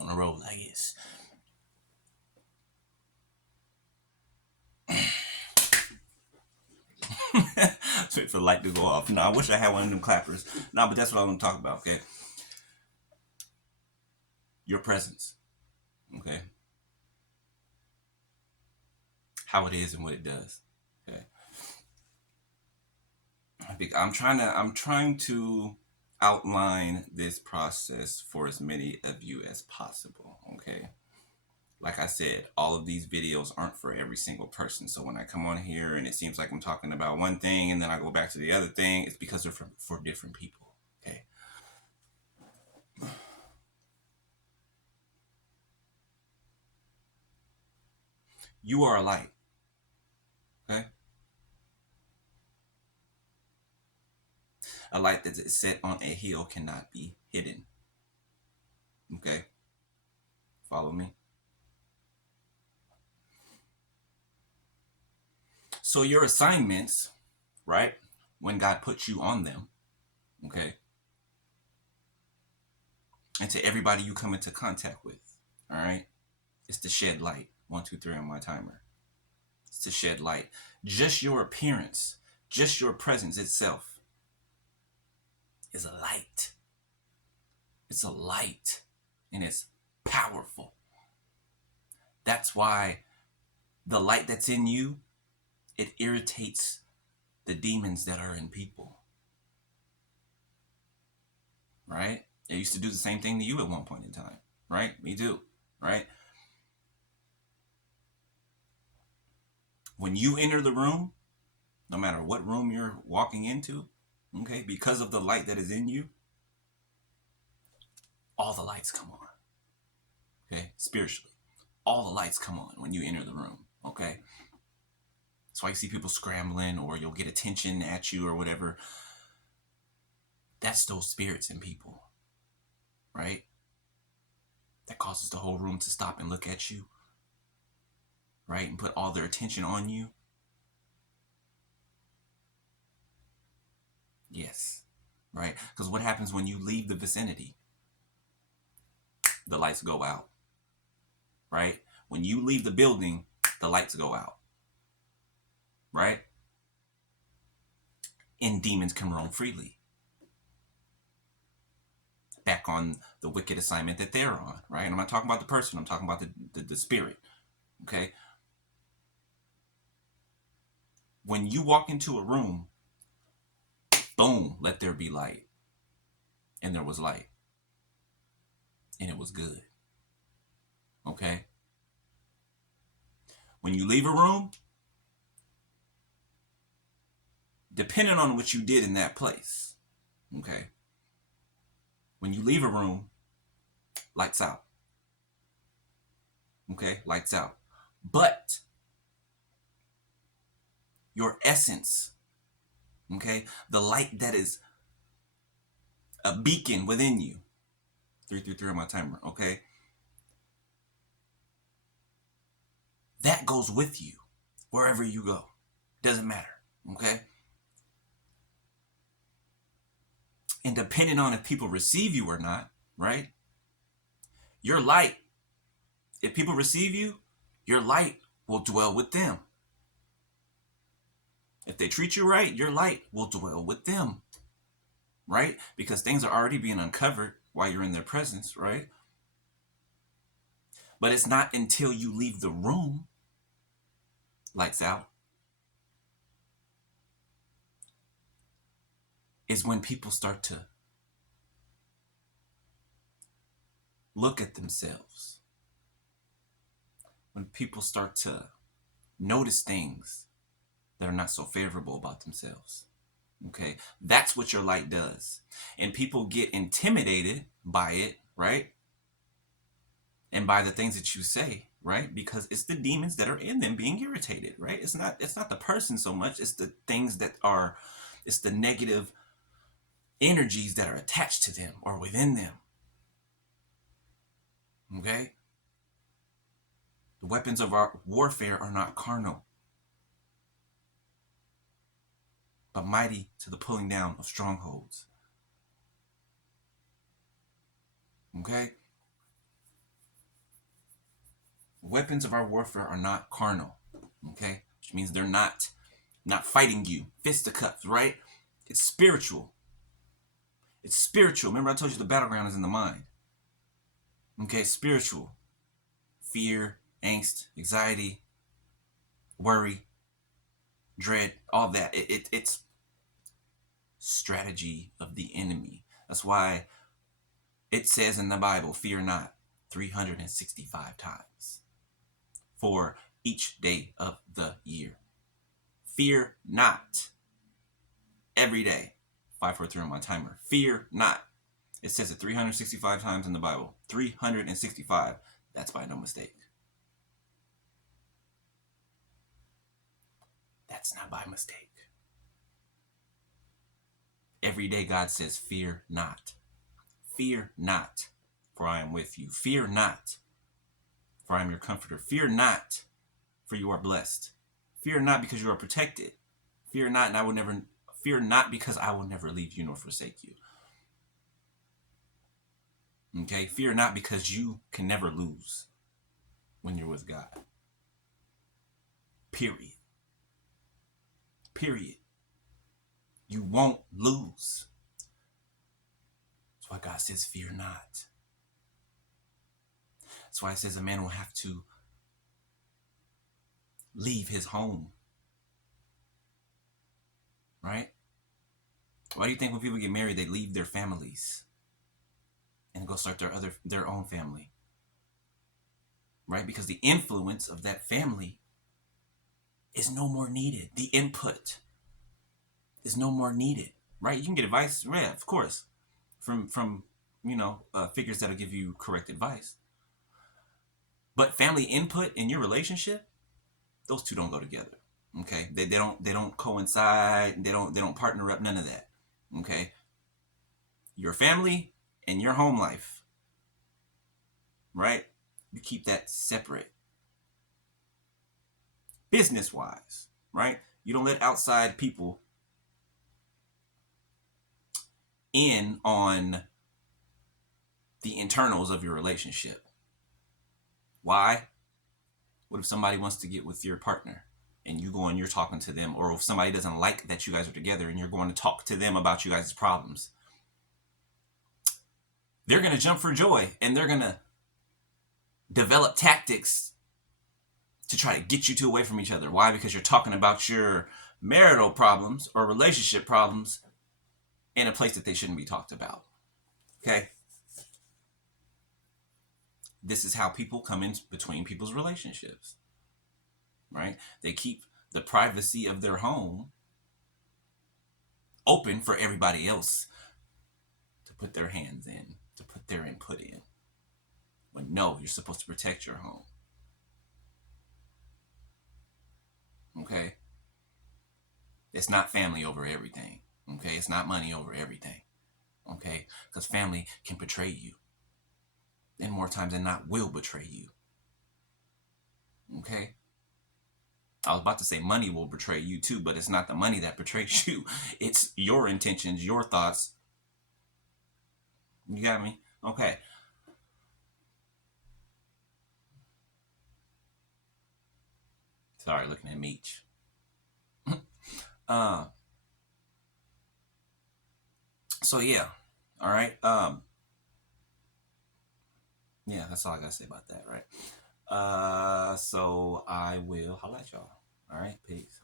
On a roll like this. Wait for the light to go off. No, I wish I had one of them clappers. No, but that's what I want to talk about, okay? Your presence, okay? How it is and what it does, okay? I'm trying to outline this process for as many of you as possible, okay? Like I said, all of these videos aren't for every single person. So when I come on here and it seems like I'm talking about one thing and then I go back to the other thing, it's because they're for different people. Okay. You are a light. Okay. A light that is set on a hill cannot be hidden. Okay. Follow me. So your assignments, right? When God puts you on them, okay, and to everybody you come into contact with, all right, it's to shed light. 1, 2, 3 on my timer. It's to shed light. Just your appearance, just your presence itself is a light. It's a light and it's powerful. That's why the light that's in you, it irritates the demons that are in people. Right? They used to do the same thing to you at one point in time. Right? Me too. Right? When you enter the room, no matter what room you're walking into, okay, because of the light that is in you, all the lights come on. Okay? Spiritually. All the lights come on when you enter the room. Okay? That's why you see people scrambling or you'll get attention at you or whatever. That's those spirits in people. Right? That causes the whole room to stop and look at you. Right? And put all their attention on you. Yes. Right? Because what happens when you leave the vicinity? The lights go out. Right? When you leave the building, the lights go out. Right? And demons can roam freely. Back on the wicked assignment that they're on. Right? And I'm not talking about the person. I'm talking about the spirit. Okay? When you walk into a room, boom, let there be light. And there was light. And it was good. Okay? When you leave a room, depending on what you did in that place, okay? When you leave a room, lights out. Okay? Lights out. But your essence, okay? The light that is a beacon within you. 3 on my timer, okay? That goes with you wherever you go. Doesn't matter, okay? And depending on if people receive you or not, right? Your light, if people receive you, your light will dwell with them. If they treat you right, your light will dwell with them, right? Because things are already being uncovered while you're in their presence, right? But it's not until you leave the room, lights out, is when people start to look at themselves. When people start to notice things that are not so favorable about themselves. Okay? That's what your light does. And people get intimidated by it, right? And by the things that you say, right? Because it's the demons that are in them being irritated, right? It's not the person so much, it's the things that are, it's the negative energies that are attached to them or within them. Okay? The weapons of our warfare are not carnal, but mighty to the pulling down of strongholds. Okay? Weapons of our warfare are not carnal. Okay? Which means they're not fighting you. Fisticuffs, right? It's spiritual. It's spiritual. Remember I told you the battleground is in the mind. Okay, spiritual. Fear, angst, anxiety, worry, dread, all that. It's strategy of the enemy. That's why it says in the Bible, fear not, 365 times for each day of the year. Fear not. Every day. 543 on my timer. Fear not. It says it 365 times in the Bible. 365. That's by no mistake. That's not by mistake. Every day God says, fear not. Fear not, for I am with you. Fear not, for I am your comforter. Fear not, for you are blessed. Fear not, because you are protected. Fear not, fear not, because I will never leave you nor forsake you. Okay? Fear not, because you can never lose when you're with God. Period. Period. You won't lose. That's why God says, fear not. That's why it says a man will have to leave his home. Right? Why do you think when people get married, they leave their families and go start their own family? Right? Because the influence of that family is no more needed. The input is no more needed. Right? You can get advice, yeah, of course, from figures that'll give you correct advice. But family input in your relationship, those two don't go together. Okay? They don't coincide. They don't partner up. None of that. Okay? Your family and your home life, right? You keep that separate. Business wise, right? You don't let outside people in on the internals of your relationship. Why? What if somebody wants to get with your partner and you go and you're talking to them, or if somebody doesn't like that you guys are together and you're going to talk to them about you guys' problems? They're going to jump for joy and they're going to develop tactics to try to get you two away from each other. Why? Because you're talking about your marital problems or relationship problems in a place that they shouldn't be talked about. Okay? This is how people come in between people's relationships. Right? They keep the privacy of their home open for everybody else to put their hands in, to put their input in. When no, you're supposed to protect your home. Okay? It's not family over everything. Okay? It's not money over everything. Okay? Because family can betray you. And more times than not will betray you. Okay? I was about to say money will betray you too, but it's not the money that betrays you. It's your intentions, your thoughts. You got me? Okay. Sorry, looking at Meech. So yeah. All right. Yeah, that's all I gotta say about that, right? So I will holla at y'all. All right, peace.